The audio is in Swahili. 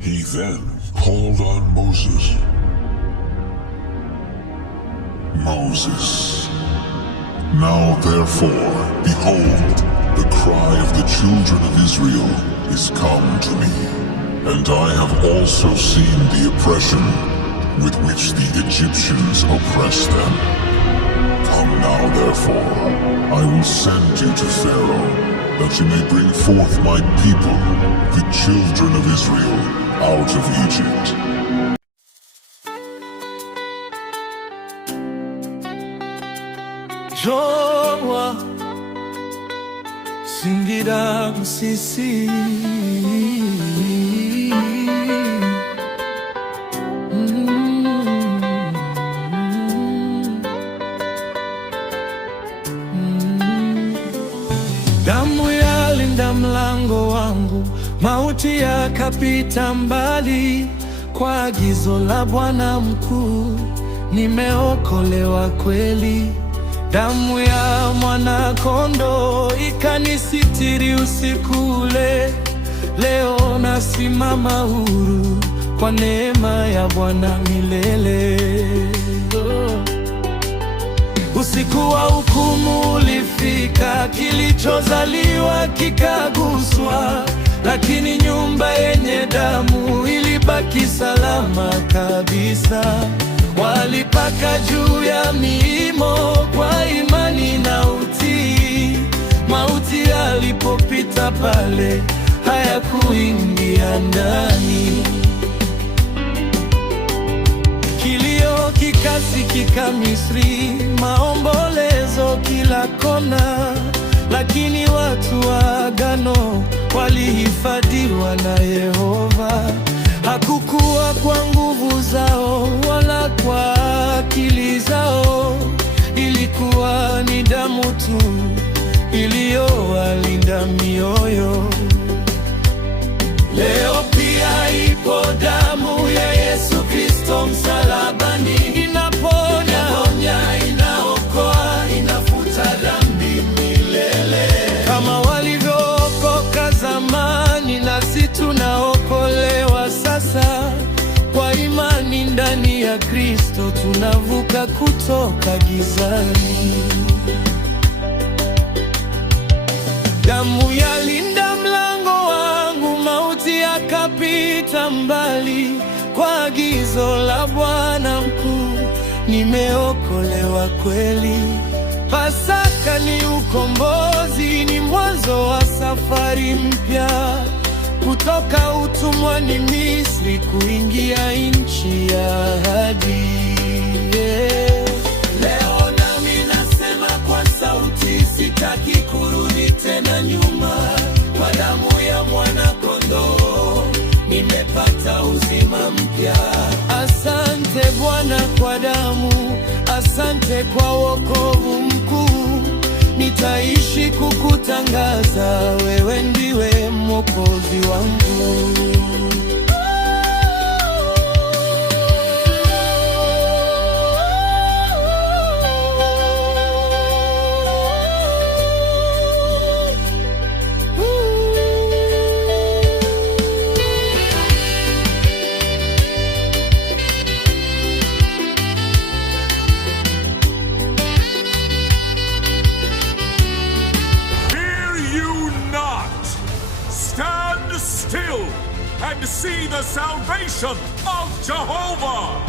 He then called on Moses. Moses. Now therefore, behold, the cry of the children of Israel is come to me, and I have also seen the oppression with which the Egyptians oppress them. Come now therefore, I will send you to Pharaoh, that you may bring forth my people, the children of Israel, out of Egypt. Joa Singida Msisi Damu yalinda mlango wangu, mauti yakapita mbali. Kwa agizo la Bwana mkuu, nimeokolewa kweli. Damu ya mwana-kondoo ikanisitiri usiku ule. Leo nasimama huru kwa neema ya Bwana milele. Usiku wa hukumu ulifika, kilichozaliwa kikaguswa, lakini nyumba yenye damu ilibaki salama kabisa. Walipaka juu ya miimo kwa imani na utii. Mauti yalipopita pale, hayakuingia ndani. Kilio kikasikika Misri, maombolezo kila kona, lakini watu wa agano walihifadhiwa na Yehova. Hakukuwa kwa nguvu zao wala kwa akili zao, ilikuwa ni damu tu iliyowalinda mioyo. Leo pia ipo damu ya Yesu Kristo msalabani. Inaponya, inaokoa, inafuta dhambi milele. Kama walivyookoka zamani, nasi tunaokolewa sasa. Kwa imani ndani ya Kristo tunavuka kutoka gizani. Damu yalinda mlango wangu, mauti yakapita mbali. Kwa agizo la Bwana mkuu, nimeokolewa kweli. Pasaka ni ukombozi, ni mwanzo wa safari mpya. Kutoka utumwani Misri kuingia nchi ya ahadi. Leo nami nasema kwa sauti, sitaki kurudi tena nyuma. Kwa damu ya mwana-kondoo nimepata uzima mpya. Asante Bwana kwa damu, asante kwa wokovu mkuu. Nitaishi kukutangaza, wewe ndiwe Mwokozi wangu. Still and see the salvation of Jehovah.